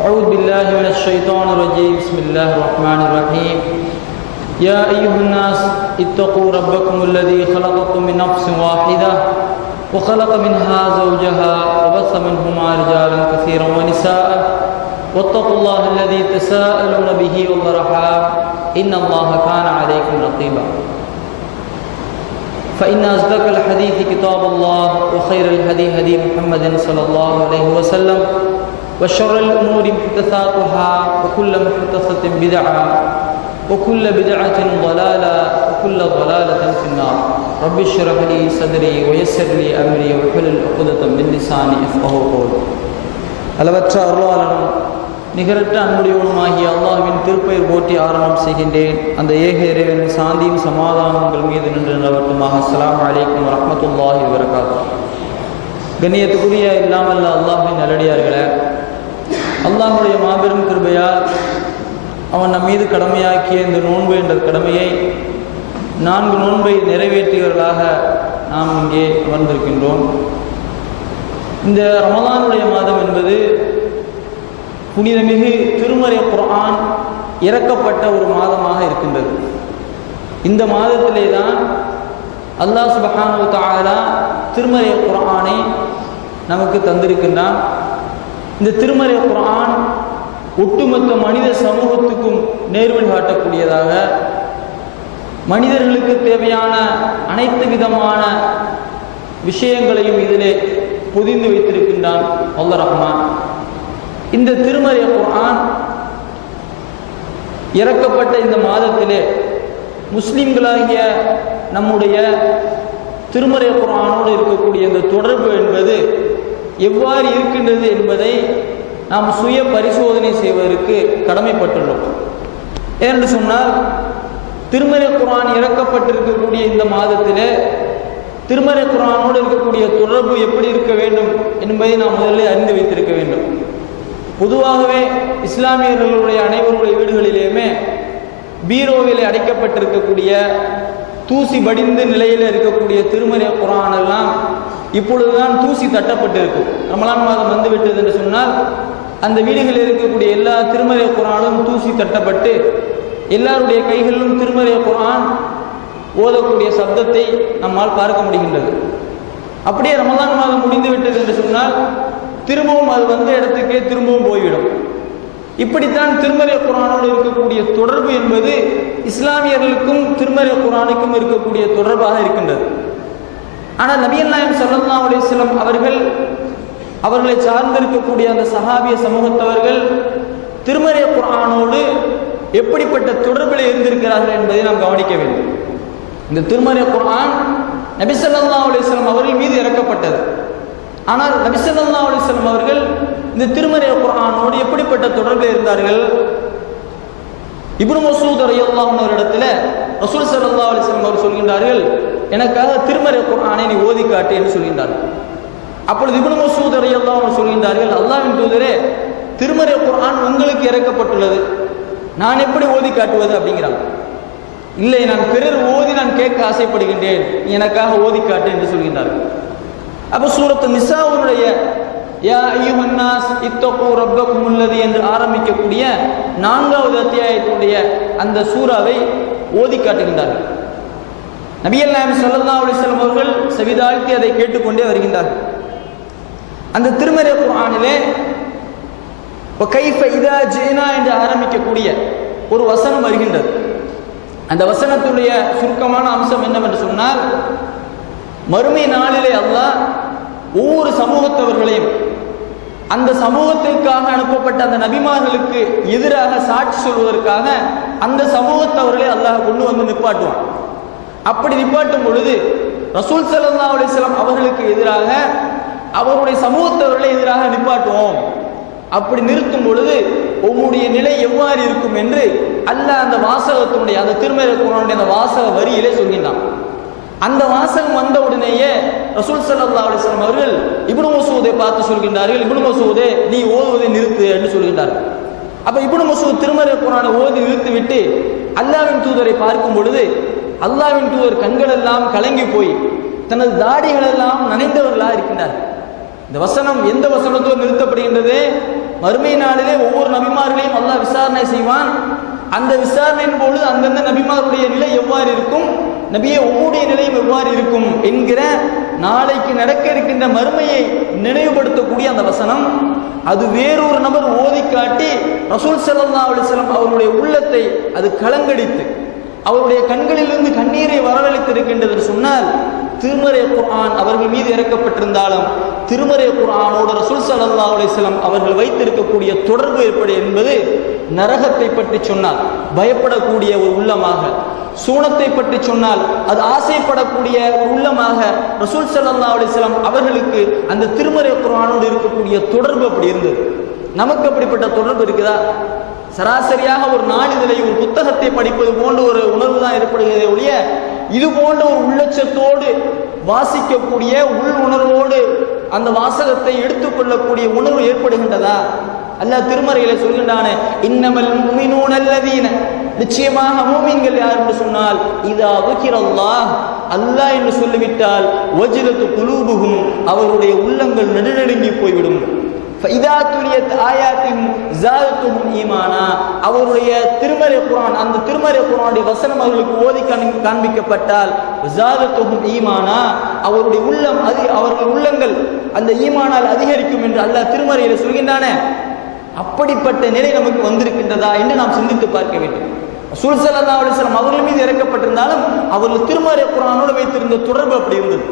أعوذ بالله من الشيطان الرجيم. بسم الله الرحمن الرحيم. يا أيها الناس اتقوا ربكم الذي خلقكم من نفس واحدة وخلق منها زوجها وبث منهما رجالا كثيرا ونساء. واتقوا الله الذي تساءلون به والأرحام. إن الله كان عليكم رقيبا. فإن أصدق الحديث كتاب الله وخير الهدي هدي محمد صلى الله عليه وسلم. وشر الأمور محدثاتها وكل محدثة بدعة وكل بدعة ضلالة وكل ضلالة في النار رب اشرح لي صدري ويسر لي أمري وحلل عقدة من لساني يفقه قولي அளவற்ற அருளாளனும் நிகரற்ற அன்புடையவனுமாகிய அல்லாஹ்வின் திருப்பெயர் போற்றி ஆரம்பம் செய்கின்றேன் அந்த ஏக இறைவனின் சாந்தியும் சமாதானங்கள் மீது நின்று நிலவட்டுமாக அஸ்ஸலாமு அலைக்கும் வரஹ்மத்துல்லாஹி வபரகாத்துஹு கண்ணியத்துக்குரிய இல்லாமல் அல்லாஹின் நல்லடியார்களே அல்லாஹுடைய மாபெரும் கிருபையால் அவன் நம் மீது கடமையாக்கிய இந்த நோன்பு என்ற கடமையை நான்கு நோன்பை நிறைவேற்றியவர்களாக நாம் இங்கே அமர்ந்திருக்கின்றோம். இந்த ரமதானுடைய மாதம் என்பது புனிதமிகு திருமறை குரான் இறக்கப்பட்ட ஒரு மாதமாக இருக்கின்றது. இந்த மாதத்திலே தான் அல்லாஹ் சுபஹானு தஆலா திருமறை குரானை நமக்கு தந்திருக்கின்றான். இந்த திருமறை குரான் ஒட்டுமொத்த மனித சமூகத்துக்கும் நேர்வழி காட்டக்கூடியதாக மனிதர்களுக்கு தேவையான அனைத்து விதமான விஷயங்களையும் இதிலே பொதிந்து வைத்திருக்கின்றான் அல்ல ரஹ்மான். இந்த திருமறை குரான் இறக்கப்பட்ட இந்த மாதத்திலே முஸ்லிம்களாகிய நம்முடைய திருமறை குரானோடு இருக்கக்கூடிய இந்த தொடர்பு என்பது எவ்வாறு இருக்கின்றது என்பதை நாம் சுய பரிசோதனை செய்வதற்கு கடமைப்பட்டுள்ளோம். ஏனென்று சொன்னால் திருமறை குரான் இறக்கப்பட்டிருக்கக்கூடிய இந்த மாதத்தில் திருமறை குரானோடு இருக்கக்கூடிய தொடர்பு எப்படி இருக்க வேண்டும் என்பதை நாம் முதலில் அறிந்து வைத்திருக்க வேண்டும். பொதுவாகவே இஸ்லாமியர்களுடைய அனைவருடைய வீடுகளிலேயுமே பீரோவில் அடைக்கப்பட்டிருக்கக்கூடிய தூசி படிந்த நிலையில் இருக்கக்கூடிய திருமறை குரான் எல்லாம் இப்பொழுதுதான் தூசி தட்டப்பட்டிருக்கும். ரமலான் மாதம் வந்துவிட்டது என்று சொன்னால் அந்த வீடுகளில் இருக்கக்கூடிய எல்லா திருமறை குரானும் தூசி தட்டப்பட்டு எல்லாருடைய கைகளிலும் திருமறை குரான் ஓதக்கூடிய சப்தத்தை நம்மால் பார்க்க முடிகின்றது. அப்படியே ரமதான் மாதம் முடிந்து விட்டது என்று சொன்னால் திரும்பவும் அது வந்த இடத்துக்கே திரும்பவும் போய்விடும். இப்படித்தான் திருமறை குரானோடு இருக்கக்கூடிய தொடர்பு என்பது இஸ்லாமியர்களுக்கும் திருமறை குரானுக்கும் இருக்கக்கூடிய தொடர்பாக இருக்கின்றது. ஆனால் நபியல் நாயம் சல்லா அலிஸ்லம் அவர்கள் அவர்களை சார்ந்திருக்கக்கூடிய அந்த சஹாபிய சமூகத்தவர்கள் திருமறை குரானோடு எப்படிப்பட்ட தொடர்பில் இருந்திருக்கிறார்கள் என்பதை நாம் கவனிக்க வேண்டும். இந்த திருமறை குரான் நபிசல்லா அலிஸ்லம் அவர்கள் மீது இறக்கப்பட்டது. ஆனால் நபிசல்லா அலிஸ்லம் அவர்கள் இந்த திருமறை குரானோடு எப்படிப்பட்ட தொடர்பில் இருந்தார்கள்? இப்னு மசூத் ரயல்லாஹ் இடத்துல ரசூல் சல்லா அலிஸ்லம் அவர் சொல்கின்றார்கள் எனக்காக திருமறை குரானை நீ ஓதி காட்டு என்று சொல்கின்றார் அப்பொழுது இப்னு மசூத் ரயல்லாஹ் அவர் சொல்கின்றார்கள் அல்லாவின் தூதரே திருமறை குரான் உங்களுக்கு இறக்கப்பட்டுள்ளது. நான் எப்படி ஓதி காட்டுவது? அப்படிங்கிறாங்க. இல்லை நான் பிறர் ஓதி நான் கேட்க ஆசைப்படுகின்றேன். எனக்காக ஓதி காட்டு என்று சொல்கின்றார்கள். அப்ப சூரத்து நிசாவுடைய யா ஐயுஹன்னாஸ் இத்தகு ரப்பக்கும் உள்ளது என்று ஆரம்பிக்கக்கூடிய நான்காவது அத்தியாயத்துடைய அந்த சூறாவை ஓதி காட்டுகின்றார்கள். நபியல் நாயம் சல்லா அலிஸ்லாம் அவர்கள் செவிதாழ்த்தி அதை கேட்டுக்கொண்டே வருகின்றார்கள் அந்த திருமறை குரானிலே கைஃப இதா ஜீனா என்று ஆரம்பிக்கக்கூடிய ஒரு வசனம் வருகின்றது. அந்த வசனத்துடைய சுருக்கமான அம்சம் என்னவென்று சொன்னால் மறுமை நாளிலே அல்லாஹ் ஒவ்வொரு சமூகத்தவர்களையும் அந்த சமூகத்திற்காக அனுப்பப்பட்ட அந்த நபிமார்களுக்கு எதிராக சாட்சி சொல்வதற்காக அந்த சமூகத்தவர்களை அல்லாஹ் கொண்டு வந்து நிப்பாட்டுவான். அப்படி நிப்பாட்டும் பொழுது ரசூல் சல்லா அலிஸ்லாம் அவர்களுக்கு எதிராக அவருடைய சமூகத்தவர்களை எதிராக நிப்பாட்டுவோம். அப்படி நிறுத்தும் பொழுது உங்களுடைய நிலை எவ்வாறு இருக்கும் என்று அல்லாஹ் அந்த வாசகத்தினுடைய அந்த திருமறை குரானுடைய அந்த வாசக வரியிலே சொல்கின்றான். அந்த வாசகம் வந்த உடனேயே ரசூல் சல்லா அலிஸ்லாம் அவர்கள் இப்னு மசூதை பார்த்து சொல்கின்றார்கள் இப்னு மசூதே நீ ஓதுவதை நிறுத்து என்று சொல்கின்றார்கள். அப்ப இப்னு மசூத் திருமறை குரானை ஓதி நிறுத்திவிட்டு அல்லாவின் தூதரை பார்க்கும் பொழுது அல்லாவின் தூவர் கண்கள் எல்லாம் கலங்கி போய் தனது தாடிகள் எல்லாம் நனைந்தவர்களாக இருக்கின்றார்கள் இந்த வசனம் எந்த வசனத்தோடு நிறுத்தப்படுகின்றது? மறுமை நாளிலே ஒவ்வொரு நபிமார்களையும் அல்லாஹ் விசாரணை செய்வான். அந்த விசாரணையின் போது அந்தந்த நபிமாருடைய நிலை எவ்வாறு இருக்கும்? நபிய உம்முடைய நிலையும் எவ்வாறு இருக்கும் என்கிற நாளைக்கு நடக்க இருக்கின்ற மறுமையை நினைவுபடுத்தக்கூடிய அந்த வசனம். அது வேறொரு நபர் ஓதி காட்டி ரசூல் ஸல்லல்லாஹு அலிஸ்லாம் அவருடைய உள்ளத்தை அது கலங்கடித்து அவருடைய கண்களிலிருந்து கண்ணீரை வரவழைத்திருக்கின்றது என்று சொன்னால் திருமறை குர்ஆன் அவர்கள் மீது இறக்கப்பட்டிருந்தாலும் திருமறை குர்ஆனோடு ரசூல் சல்லா அலைஹி அவர்கள் வைத்திருக்கக்கூடிய தொடர்பு ஏற்படு என்பது நரகத்தை பற்றி சொன்னால் பயப்படக்கூடிய ஒரு உள்ளமாக. சூனத்தை பற்றி சொன்னால் அது ஆசைப்படக்கூடிய உள்ளமாக ரசூல் சல்லா அலிஸ்லாம் அவர்களுக்கு அந்த திருமறை குரானோடு இருக்கக்கூடிய தொடர்பு அப்படி இருந்தது. நமக்கு அப்படிப்பட்ட தொடர்பு இருக்குதா? சராசரியாக ஒரு நாளிதழை ஒரு புத்தகத்தை படிப்பது போன்ற ஒரு உணர்வு தான் ஏற்படுகிறதே ஒழிய இது போன்ற ஒரு உள்ளச்சத்தோடு வாசிக்கக்கூடிய உள் உணர்வோடு அந்த வாசகத்தை எடுத்துக்கொள்ளக்கூடிய உணர்வு ஏற்படுகின்றதா? அல்லாஹ் திருமறையில சொல்கின்றானே இன்னமல் முமினூன் அல்லதீன. நிச்சயமாக மூமின்கள் யார் என்று சொன்னால் இதா அல்லாஹ் அல்லாஹ் என்று சொல்லிவிட்டால் வஜிரத்து குலூபுகும் அவருடைய உள்ளங்கள் நடுநடுங்கி போய்விடும். இதா துரியத் ஆயாத்தின் ஜாதத்தும் ஈமானா அவருடைய திருமறை குரான் அந்த திருமறை குரானுடைய வசனம் அவர்களுக்கு ஓதி காண்பிக்கப்பட்டால் ஜாதத்தும் ஈமானா அவருடைய உள்ளம் அது அவர்கள் உள்ளங்கள் அந்த ஈமானால் அதிகரிக்கும் என்று அல்லாஹ் திருமறையில் சொல்கின்றானே. அப்படிப்பட்ட நிலை நமக்கு வந்திருக்கின்றதா என்று நாம் சிந்தித்து பார்க்க வேண்டும். சுல்சல்லா அலிஸ்லாம் அவர்கள் மீது இறக்கப்பட்டிருந்தாலும் அவர்கள் திருமறை குரானோடு வைத்திருந்த தொடர்பு அப்படி இருந்தது.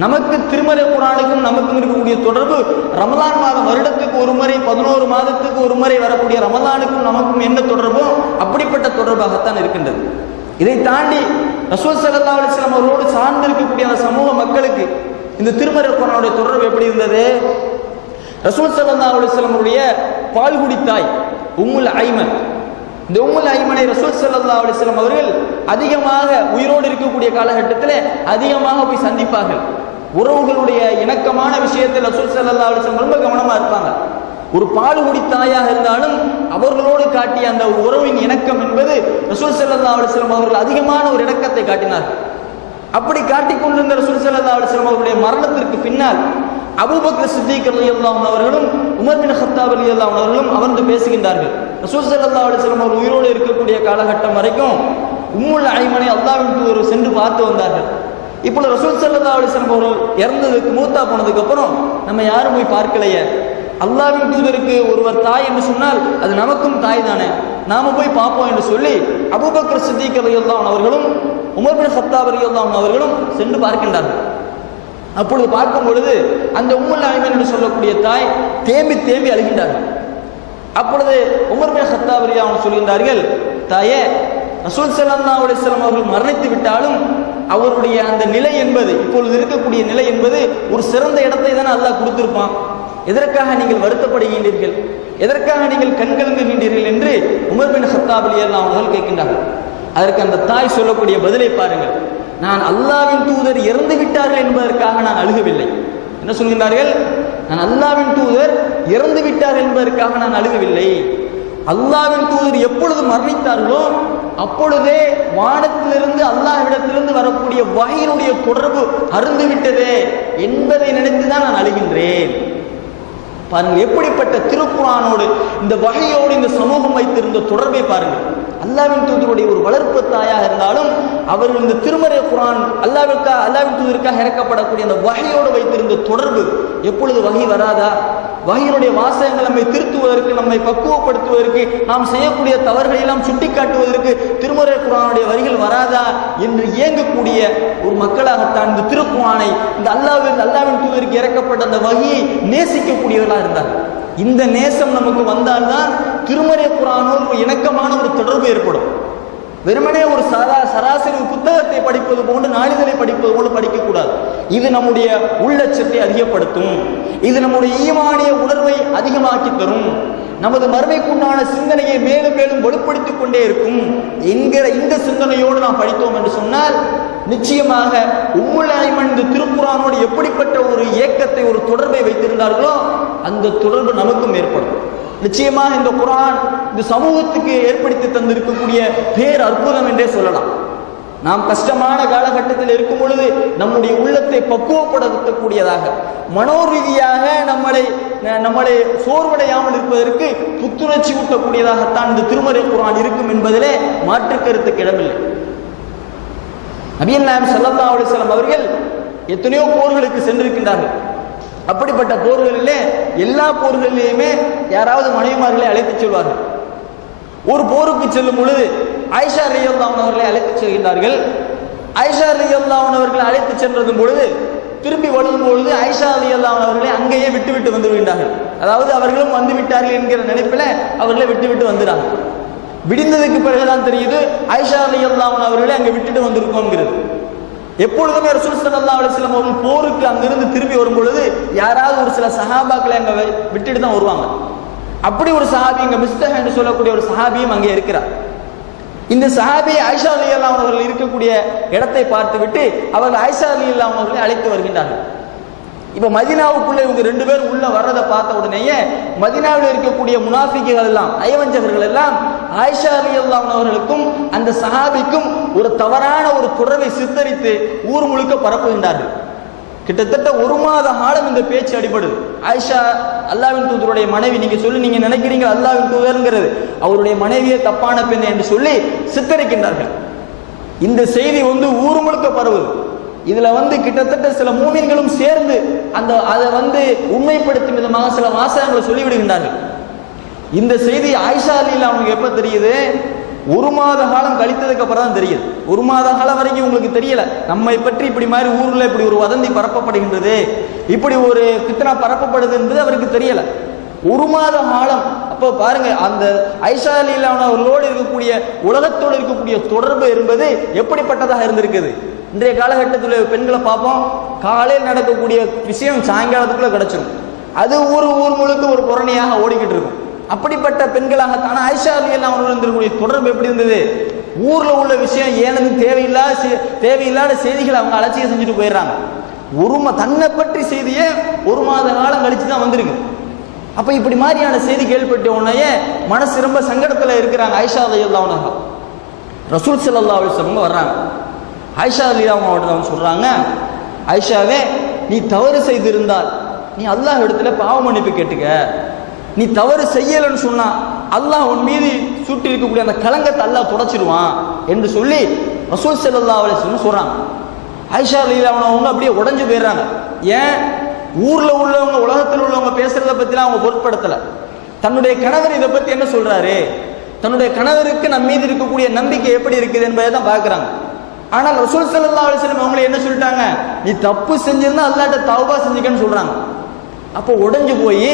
நமக்கு திருமறை குரானுக்கும் நமக்கும் இருக்கக்கூடிய தொடர்பு ரமலான் மாதம் வருடத்துக்கு ஒரு முறை பதினோரு மாதத்துக்கு ஒரு முறை வரக்கூடிய ரமலானுக்கும் நமக்கும் என்ன தொடர்போ அப்படிப்பட்ட தொடர்பாகத்தான் இருக்கின்றது. இதை தாண்டி ரசூல் ஸல்லல்லாஹு அலைஹி அவரோடு சார்ந்து இருக்கக்கூடிய அந்த சமூக மக்களுக்கு இந்த திருமறை குரானுடைய தொடர்பு எப்படி இருந்தது? ரசூல் ஸல்லல்லாஹு அலைஹி பால்குடி தாய் உம்முல் ஐமன். இந்த உம்முல் ஐமனை ரசூல் ஸல்லல்லாஹு அலைஹி அவர்கள் அதிகமாக உயிரோடு இருக்கக்கூடிய காலகட்டத்தில் அதிகமாக போய் சந்திப்பார்கள். உறவுகளுடைய இணக்கமான விஷயத்தில் ரசூல் ஸல்லல்லாஹு அலைஹி ரொம்ப கவனமாக இருப்பாங்க. ஒரு பாலுகுடி தாயாக இருந்தாலும் அவர்களோடு காட்டிய அந்த உறவின் இணக்கம் என்பது ரசூல் ஸல்லல்லாஹு அலைஹி அவர்கள் அதிகமான ஒரு இணக்கத்தை காட்டினார். அப்படி காட்டிக் கொண்டிருந்த ரசூல் ஸல்லல்லாஹு அலைஹி வஸல்லம் அவருடைய மரணத்திற்கு பின்னால் அபூபக்கர் சித்திக் அலி அன்ஹு அவர்களும் உமர் பின் ஹத்தாப் அலி அன்ஹு அவர்களும் அமர்ந்து பேசுகின்றார்கள். ரசூல் ஸல்லல்லாஹு அலைஹி அவர் உயிரோடு இருக்கக்கூடிய காலகட்டம் வரைக்கும் உம்முல் ஐமனை அல்லாவின் ஒரு சென்று பார்த்து வந்தார்கள். இப்போ ரசூல் சல்லா அலைஹி வஸல்லம் அவர்கள் இறந்ததுக்கு மூத்தா போனதுக்கு அப்புறம் நம்ம யாரும் போய் பார்க்கலையே. அல்லாவின் தூதருக்கு ஒருவர் தாய் என்று சொன்னால் அது நமக்கும் தாய் தானே. நாம போய் பார்ப்போம் என்று சொல்லி அபூபக்கர் சித்திக் ரலியல்லாஹு அவர்களும் உமர் பின் கத்தாப் ரலியல்லாஹு அவர்களும் சென்று பார்க்கின்றார்கள். அப்பொழுது பார்க்கும் பொழுது அந்த உம்முல் அலிமன் என்று சொல்லக்கூடிய தாய் தேம்பி தேம்பி அழுகின்றார்கள். அப்பொழுது உமர் பின் கத்தாப் ரலியல்லாஹு சொல்கின்றார்கள் தாயே ரசூல் சல்லா அலிஸ்லாம் அவர்கள் மரணித்து விட்டாலும் அவருடைய அந்த நிலை என்பது இப்பொழுது இருக்கக்கூடிய நிலை என்பது ஒரு சிறந்த இடத்தை தானே அல்லாஹ் கொடுத்திருப்பான். எதற்காக நீங்கள் வருத்தப்படுகின்றீர்கள்? எதற்காக நீங்கள் கண்கலங்குகின்றீர்கள் என்று உமர் பின் ஹத்தாப் ரலியல்லாஹு அன்ஹு அவர்கள் கேட்கின்றார்கள். அதற்கு அந்த தாய் சொல்லக்கூடிய பதிலை பாருங்கள். நான் அல்லாவின் தூதர் இறந்து விட்டார்கள் என்பதற்காக நான் அழுகவில்லை. என்ன சொல்கின்றார்கள்? நான் அல்லாவின் தூதர் இறந்து விட்டார் என்பதற்காக நான் அழுகவில்லை. அல்லாவின் தூதர் எப்பொழுது மரணித்தார்களோ அப்பொழுதே வானத்திலிருந்து அல்லாஹ்விடத்திலிருந்து வரக்கூடிய வகையினுடைய தொடர்பு அருந்து விட்டதே என்பதை நினைத்துதான் நான் அழுகின்றேன். பாருங்கள் எப்படிப்பட்ட திருக்குறானோடு இந்த வகையோடு இந்த சமூகம் வைத்திருந்த தொடர்பை பாருங்கள். அல்லாவின் தூதருடைய ஒரு வளர்ப்பு தாயாக இருந்தாலும் அவர் இந்த திருமறை குரான் அல்லாவிற்கா அல்லாவின் தூதருக்காக இறக்கப்படக்கூடிய அந்த வகையோடு வைத்திருந்த தொடர்பு எப்பொழுது வகை வராதா? வகையினுடைய வாசகங்கள் நம்மை திருத்துவதற்கு நம்மை பக்குவப்படுத்துவதற்கு நாம் செய்யக்கூடிய தவறுகளை எல்லாம் சுட்டிக்காட்டுவதற்கு திருமறை குரானுடைய வரிகள் வராதா என்று இயங்கக்கூடிய ஒரு மக்களாகத்தான் இந்த திருக்குறானை இந்த அல்லாவின் அல்லாவின் தூதருக்கு இறக்கப்பட்ட அந்த வகையை நேசிக்கக்கூடியவர்களாக இருந்தார் இந்த நேசம் நமக்கு வந்தால்தான் திருமறை குரானோடு ஒரு இணக்கமான ஒரு தொடர்பு ஏற்படும். வெறுமனே ஒரு சரா சராசரி புத்தகத்தை படிப்பது போன்று நாளிதழை படிப்பது போன்று படிக்கக்கூடாது. இது நம்முடைய உள்ளட்சத்தை அதிகப்படுத்தும். இது நம்முடைய ஈமானிய உணர்வை அதிகமாக்கி தரும். நமது மறுமைக்குண்டான சிந்தனையை மேலும் மேலும் வலுப்படுத்திக் கொண்டே இருக்கும். என்கிற இந்த சிந்தனையோடு நாம் படித்தோம் என்று சொன்னால் நிச்சயமாக உம்முல் இந்த திருக்குறானோடு எப்படிப்பட்ட ஒரு ஏக்கத்தை ஒரு தொடர்பை வைத்திருந்தார்களோ அந்த தொடர்பு நமக்கும் ஏற்படும். நிச்சயமாக இந்த குரான் இந்த சமூகத்துக்கு ஏற்படுத்தி தந்திருக்கக்கூடிய பேர் அற்புதம் என்றே சொல்லலாம். நாம் கஷ்டமான காலகட்டத்தில் இருக்கும் பொழுது நம்முடைய உள்ளத்தை பக்குவப்படுத்தக்கூடியதாக மனோரீதியாக நம்மளை நம்மளை சோர்வடையாமல் இருப்பதற்கு புத்துணர்ச்சி ஊட்டக்கூடியதாகத்தான் இந்த திருமறை குரான் இருக்கும் என்பதிலே மாற்று கருத்துக்கு இடமில்லை நபியல் நாயம் சல்லா அலிஸ்லாம் அவர்கள் எத்தனையோ போர்களுக்கு சென்றிருக்கின்றார்கள். அப்படிப்பட்ட போர்களிலே எல்லா போர்களிலேயுமே யாராவது மனைவிமார்களை அழைத்துச் செல்வார்கள். ஒரு போருக்கு செல்லும் பொழுது ஐஷா ரியல்லாவன் அவர்களை அழைத்துச் செல்கின்றார்கள். ஐஷா ரியல்லாவன் அவர்களை அழைத்து சென்றதும் பொழுது திரும்பி வரும் பொழுது ஐஷா ரியல்லாவன் அவர்களை அங்கேயே விட்டுவிட்டு வந்து விடுகிறார்கள் அதாவது அவர்களும் வந்து விட்டார்கள் என்கிற நினைப்பில் அவர்களை விட்டுவிட்டு வந்துடுறாங்க விடிந்ததுக்கு பிறகுதான் தெரியுது ஐஷா ரியல்லாவன் அவர்களை அங்கே விட்டுட்டு வந்திருக்கோங்கிறது எப்பொழுதுமே ரசூல் சல்லா அலைஹி வஸல்லம் அவர்கள் போருக்கு அங்கிருந்து திரும்பி வரும் பொழுது யாராவது ஒரு சில சஹாபாக்களை அங்க விட்டுட்டு தான் வருவாங்க. அப்படி ஒரு சஹாபி இங்க மிஸ்டர் என்று சொல்லக்கூடிய ஒரு சஹாபியும் அங்கே இருக்கிறார். இந்த சஹாபி ஆயிஷா அலி அல்லாம் அவர்கள் இருக்கக்கூடிய இடத்தை பார்த்துவிட்டு அவர்கள் ஆயிஷா அலி அல்லாம் அவர்களை அழைத்து வருகின்றார்கள். இப்ப மதினாவுக்குள்ள இவங்க ரெண்டு பேரும் உள்ள வர்றதை பார்த்த உடனேயே மதினாவில் இருக்கக்கூடிய முனாஃபிக்குகள் எல்லாம் அயவஞ்சகர்கள் எல்லாம் ஆயிஷா அலி அல்லாம் அவர்களுக்கும் அந்த சஹாபிக்கும் ஒரு தவறான ஒரு தொடர்பை சித்தரித்து ஊர் முழுக்க பரப்புகின்றார்கள். கிட்டத்தட்ட ஒரு மாத காலம் இந்த பேச்சு அடிபடுது. ஆயிஷா அல்லாவின் தூதருடைய மனைவி நீங்க சொல்லி நீங்க நினைக்கிறீங்க அல்லாவின் தூதருங்கிறது. அவருடைய மனைவியே தப்பான பெண் என்று சொல்லி சித்தரிக்கின்றார்கள். இந்த செய்தி வந்து ஊர் முழுக்க பரவுது. இதுல வந்து கிட்டத்தட்ட சில மூமின்களும் சேர்ந்து அந்த அதை வந்து உண்மைப்படுத்தும் விதமாக சில வாசகங்களை சொல்லிவிடுகின்றார்கள். இந்த செய்தி ஆயிஷா அலியில் அவனுக்கு எப்ப தெரியுது? ஒரு மாத காலம் கழித்ததுக்கு அப்புறம் தான் தெரியுது. ஒரு மாத காலம் வரைக்கும் உங்களுக்கு தெரியல. நம்மை பற்றி இப்படி மாதிரி ஊர்ல இப்படி ஒரு வதந்தி பரப்பப்படுகின்றது. இப்படி ஒரு பித்தனா பரப்பப்படுது என்பது அவருக்கு தெரியல. ஒரு மாத காலம். அப்போ பாருங்க அந்த ஐஷா அலியில் அவர்களோடு இருக்கக்கூடிய உலகத்தோடு இருக்கக்கூடிய தொடர்பு என்பது எப்படிப்பட்டதாக இருந்திருக்குது? இன்றைய காலகட்டத்தில் பெண்களை பார்ப்போம். காலையில் நடக்கக்கூடிய விஷயம் சாயங்காலத்துக்குள்ள கிடைச்சிரும். அது ஊர் ஊர் முழுக்க ஒரு புறணியாக ஓடிக்கிட்டு இருக்கும். அப்படிப்பட்ட பெண்களாகத்தான ஆயிஷா அலி எல்லாம் அவர்கள் இருந்திருக்கக்கூடிய தொடர்பு எப்படி இருந்தது? ஊர்ல உள்ள விஷயம் ஏனது தேவையில்லாத செ- தேவையில்லாத செய்திகளை அவங்க அலட்சியம் செஞ்சுட்டு போயிடுறாங்க. ஒரு தன்னை பற்றி செய்தியே ஒரு மாத காலம் கழிச்சு தான் வந்திருக்கு. அப்ப இப்படி மாதிரியான செய்தி கேள்விப்பட்ட உடனே மனசு ரொம்ப சங்கடத்துல இருக்கிறாங்க ஐஷா அலி அல்லாவுனாக ரசூல் சல்லா அலைஹி வர்றாங்க. ஐஷா அலி அவங்க சொல்றாங்க ஐஷாவே நீ தவறு செய்திருந்தால் நீ அல்லாஹ் இடத்துல பாவ மன்னிப்பு கேட்டுக்க. நீ தவறு செய்யலைன்னு சொன்னா அல்லாஹ் உன் மீது சுட்டி இருக்கக்கூடிய அந்த கலங்கத்தை அல்லாஹ் துடைச்சிருவான் என்று சொல்லி ரசூல் ஸல்லல்லாஹு அலைஹி வஸல்லம் ஐஷா ஆயிஷா அவங்க அப்படியே உடஞ்சு போயிடுறாங்க. ஏன்? ஊர்ல உள்ளவங்க உலகத்தில் உள்ளவங்க பேசுகிறத பத்திலாம் அவங்க பொருட்படுத்தல. தன்னுடைய கணவர் இதை பத்தி என்ன சொல்றாரு? தன்னுடைய கணவருக்கு நம் மீது இருக்கக்கூடிய நம்பிக்கை எப்படி இருக்குது என்பதை தான் பார்க்குறாங்க. ஆனால் ரசூல் ஸல்லல்லாஹு அலைஹி அவங்களே என்ன சொல்லிட்டாங்க? நீ தப்பு செஞ்சிருந்தா அல்லாட்ட தவபா செஞ்சுக்கன்னு சொல்றாங்க. அப்போ உடஞ்சு போய்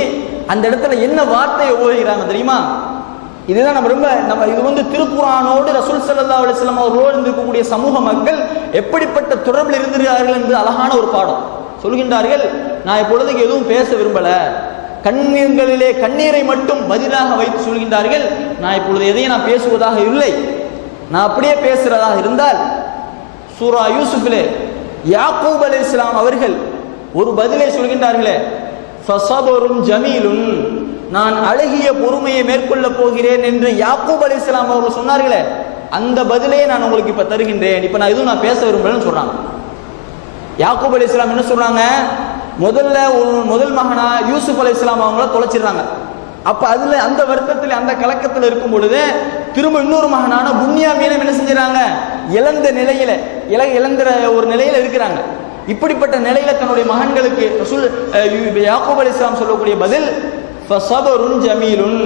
அந்த இடத்துல என்ன வார்த்தையை உபயோகிக்கிறாங்க தெரியுமா? இதுதான் நம்ம ரொம்ப நம்ம இது வந்து திருக்குறானோடு ரசூல் சல்லா அலிஸ்லாம் அவர்களோடு இருக்கக்கூடிய சமூக மக்கள் எப்படிப்பட்ட தொடர்பில் இருந்திருக்கிறார்கள் என்பது அழகான ஒரு பாடம். சொல்கின்றார்கள் நான் இப்பொழுதுக்கு எதுவும் பேச விரும்பல. கண்ணீர்களிலே கண்ணீரை மட்டும் பதிலாக வைத்து சொல்கின்றார்கள். நான் இப்பொழுது எதையும் நான் பேசுவதாக இல்லை. நான் அப்படியே பேசுறதாக இருந்தால் சூரா யூசுஃபிலே யாக்கூப் அலைஹிஸ்ஸலாம் அவர்கள் ஒரு பதிலை சொல்கின்றார்களே ஃபசபரும் ஜமீலும் நான் அழகிய பொறுமையை மேற்கொள்ள போகிறேன் என்று யாக்கூப் அலைஹிஸ்ஸலாம் அவர்கள் சொன்னார்களே அந்த பதிலே நான் உங்களுக்கு இப்ப தருகின்றேன். இப்ப நான் எதுவும் நான் பேச விரும்பலன்னு சொல்றாங்க. யாக்கூப் அலைஹிஸ்ஸலாம் என்ன சொல்றாங்க? முதல்ல ஒரு முதல் மகனா யூசுப் அலைஹிஸ்ஸலாம் அவங்கள தொலைச்சிடுறாங்க. அப்ப அதுல அந்த வருத்தத்தில் அந்த கலக்கத்தில் இருக்கும் பொழுது திரும்ப இன்னொரு மகனான புண்ணியாமீனம் என்ன செஞ்சுறாங்க இழந்த நிலையில இழ இழந்த ஒரு நிலையில இருக்கிறாங்க. இப்படிப்பட்ட நிலையில தன்னுடைய மகன்களுக்கு ரசூல் யாக்கூப் அலி இஸ்லாம் சொல்லக்கூடிய பதில் ஃபஸபருன் ஜமீலுன்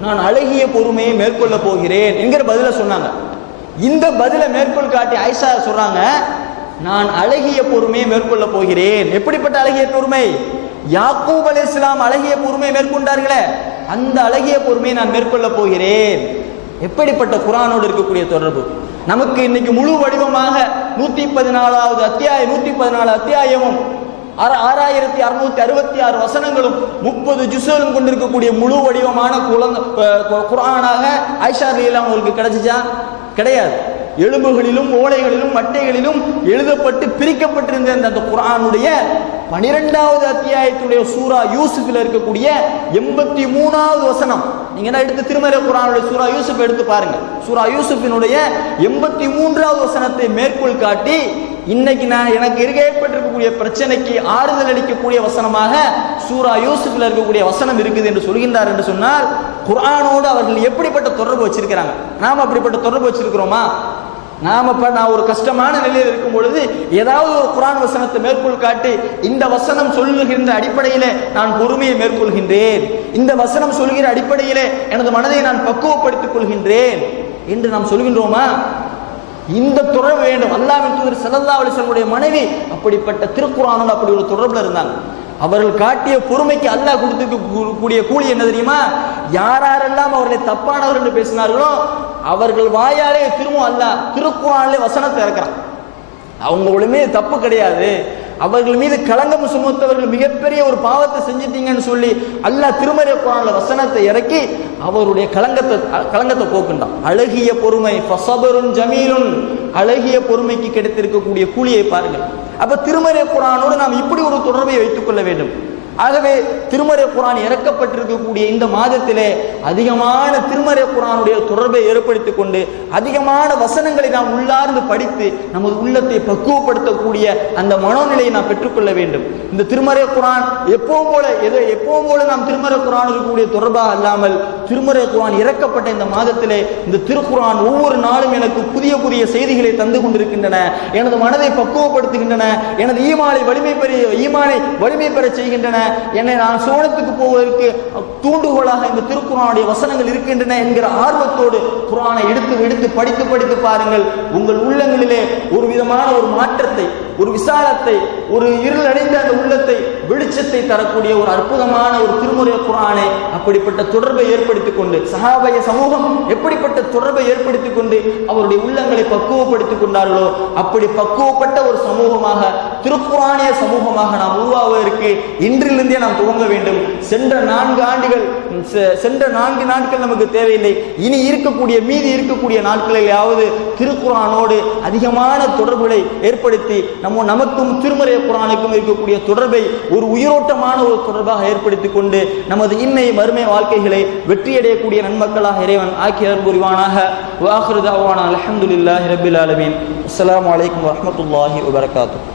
நான் அழகிய பொறுமையை மேற்கொள்ள போகிறேன் என்கிற பதில சொன்னாங்க. இந்த பதிலை மேற்கொள் காட்டி ஆயிஷா சொல்றாங்க நான் அழகிய பொறுமையை மேற்கொள்ள போகிறேன். எப்படிப்பட்ட அழகிய பொறுமை? யாக்கூப் இஸ்லாம் அழகிய பொறுமையை மேற்கொண்டார்களே அந்த அழகிய பொறுமையை நான் மேற்கொள்ள போகிறேன். எப்படிப்பட்ட குரானோடு இருக்கக்கூடிய தொடர்பு? நமக்கு இன்னைக்கு முழு வடிவமாக நூத்தி பதினாலாவது அத்தியாயம் நூத்தி பதினாலு அத்தியாயமும் ஆற- ஆறாயிரத்தி அறுநூத்தி அறுபத்தி ஆறு வசனங்களும் முப்பது ஜுசுகளும் கொண்டிருக்கக்கூடிய முழு வடிவமான குழந்தை குரானாக ஐஷா ரலியல்லாஹு உங்களுக்கு கிடைச்சிச்சா கிடையாது. எலும்புகளிலும் ஓலைகளிலும் மட்டைகளிலும் எழுதப்பட்டு பிரிக்கப்பட்டிருந்த அந்த குரானுடைய பனிரெண்டாவது அத்தியாயத்துடைய சூரா யூசுஃபில் இருக்கக்கூடிய எண்பத்தி மூணாவது வசனம். நீங்க என்ன எடுத்து திருமறை குரானுடைய சூரா யூசுப் எடுத்து பாருங்க. சூரா யூசுஃபினுடைய எண்பத்தி மூன்றாவது வசனத்தை மேற்கோள் காட்டி இன்னைக்கு நான் எனக்கு இருக்க ஏற்பட்டிருக்கக்கூடிய பிரச்சனைக்கு ஆறுதல் அளிக்கக்கூடிய வசனமாக சூரா யூசுஃபில் இருக்கக்கூடிய வசனம் இருக்குது என்று சொல்கின்றார் என்று சொன்னால் குரானோடு அவர்கள் எப்படிப்பட்ட தொடர்பு வச்சிருக்கிறாங்க? நாம் அப்படிப்பட்ட தொடர்பு வச்சிருக்கிறோமா? நாம இப்ப நான் ஒரு கஷ்டமான நிலையில் இருக்கும் பொழுது ஏதாவது ஒரு குரான் வசனத்தை மேற்கோள் காட்டி இந்த வசனம் சொல்லுகின்ற அடிப்படையிலே நான் பொறுமையை மேற்கொள்கின்றேன். இந்த வசனம் சொல்கிற அடிப்படையிலே எனது மனதை நான் பக்குவப்படுத்திக் கொள்கின்றேன். என்று நாம் சொல்கின்றோமா? இந்த தொடர்பு வேண்டும். அல்லாவின் தூதர் ஸல்லல்லாஹு அலிசனுடைய மனைவி அப்படிப்பட்ட திருக்குறானோடு அப்படி ஒரு தொடர்புல இருந்தாங்க. அவர்கள் காட்டிய பொறுமைக்கு அல்லாஹ் கொடுத்து கூடிய கூலி என்ன தெரியுமா? யாரெல்லாம் அவர்களை தப்பானவர் என்று பேசினார்களோ அவர்கள் வாயாலே திரும்பும் அல்ல திருக்குறானிலே வசனத்தை இறக்குறான். அவங்க மீது தப்பு கிடையாது. அவர்கள் மீது களங்கம் சுமத்தவர்கள் மிகப்பெரிய ஒரு பாவத்தை செஞ்சிட்டீங்கன்னு சொல்லி அல்லாஹ் திருமறை குரான்ல வசனத்தை இறக்கி அவருடைய களங்கத்தை களங்கத்தை போக்குண்டான். அழகிய பொறுமை ஃபஸபருன் ஜமீலுன். அழகிய பொறுமைக்கு கிடைத்திருக்கக்கூடிய கூலியை பாருங்கள். அப்ப திருமறை குரானோடு நாம் இப்படி ஒரு தொடர்பை வைத்துக் கொள்ள வேண்டும். ஆகவே திருமறை குரான் இறக்கப்பட்டிருக்கக்கூடிய இந்த மாதத்திலே அதிகமான திருமறை குரானுடைய தொடர்பை ஏற்படுத்திக் கொண்டு அதிகமான வசனங்களை நாம் உள்ளார்ந்து படித்து நமது உள்ளத்தை பக்குவப்படுத்தக்கூடிய அந்த மனோநிலையை நாம் பெற்றுக்கொள்ள வேண்டும். இந்த திருமறை குரான் எப்பவும் போல எதோ எப்பவும் போல நாம் திருமறை குரான் இருக்கக்கூடிய தொடர்பாக அல்லாமல் திருமறை குரான் இறக்கப்பட்ட இந்த மாதத்திலே இந்த திருக்குரான் ஒவ்வொரு நாளும் எனக்கு புதிய புதிய செய்திகளை தந்து கொண்டிருக்கின்றன எனது மனதை பக்குவப்படுத்துகின்றன எனது ஈமானை வலிமை பெற ஈமானை வலிமை பெற செய்கின்றன என்னை நான் சோழத்துக்கு போவதற்கு தூண்டுகோலாக இந்த திருக்குறானுடைய வசனங்கள் இருக்கின்றன என்கிற ஆர்வத்தோடு குரானை எடுத்து எடுத்து படித்து படித்து பாருங்கள். உங்கள் உள்ளங்களிலே ஒரு விதமான ஒரு மாற்றத்தை ஒரு விசாலத்தை ஒரு இருள் அடைந்த அந்த உள்ளத்தை வெளிச்சத்தை தரக்கூடிய ஒரு அற்புதமான ஒரு திருமுறை குரானை அப்படிப்பட்ட தொடர்பை ஏற்படுத்திக் கொண்டு சகாபய சமூகம் எப்படிப்பட்ட தொடர்பை ஏற்படுத்திக் கொண்டு அவருடைய உள்ளங்களை பக்குவப்படுத்திக் கொண்டார்களோ அப்படி பக்குவப்பட்ட ஒரு சமூகமாக திருக்குறானிய சமூகமாக நாம் உருவாவதற்கு இன்றிலிருந்தே நாம் துவங்க வேண்டும். சென்ற நான்கு ஆண்டுகள் சென்ற நான்கு நாட்கள் நமக்கு தேவையில்லை. இனி இருக்கக்கூடிய மீதி இருக்கக்கூடிய நாட்களிலாவது திருக்குறானோடு அதிகமான தொடர்புகளை ஏற்படுத்தி நம்ம நமக்கும் திருமறை குரானுக்கும் இருக்கக்கூடிய தொடர்பை ஒரு உயிரோட்டமான ஒரு தொடர்பாக ஏற்படுத்தி கொண்டு நமது இன்னை மறுமை வாழ்க்கைகளை வெற்றியடையக்கூடிய நன்மக்களாக இறைவன் ஆக்கியவர் புரிவானாக. வாஹ்ருதாவான அலமதுல்லாஹி ரபில் ஆலமீன். அஸ்லாம் வலைக்கம் வரமத்துல்லாஹி வபரகாத்துஹு.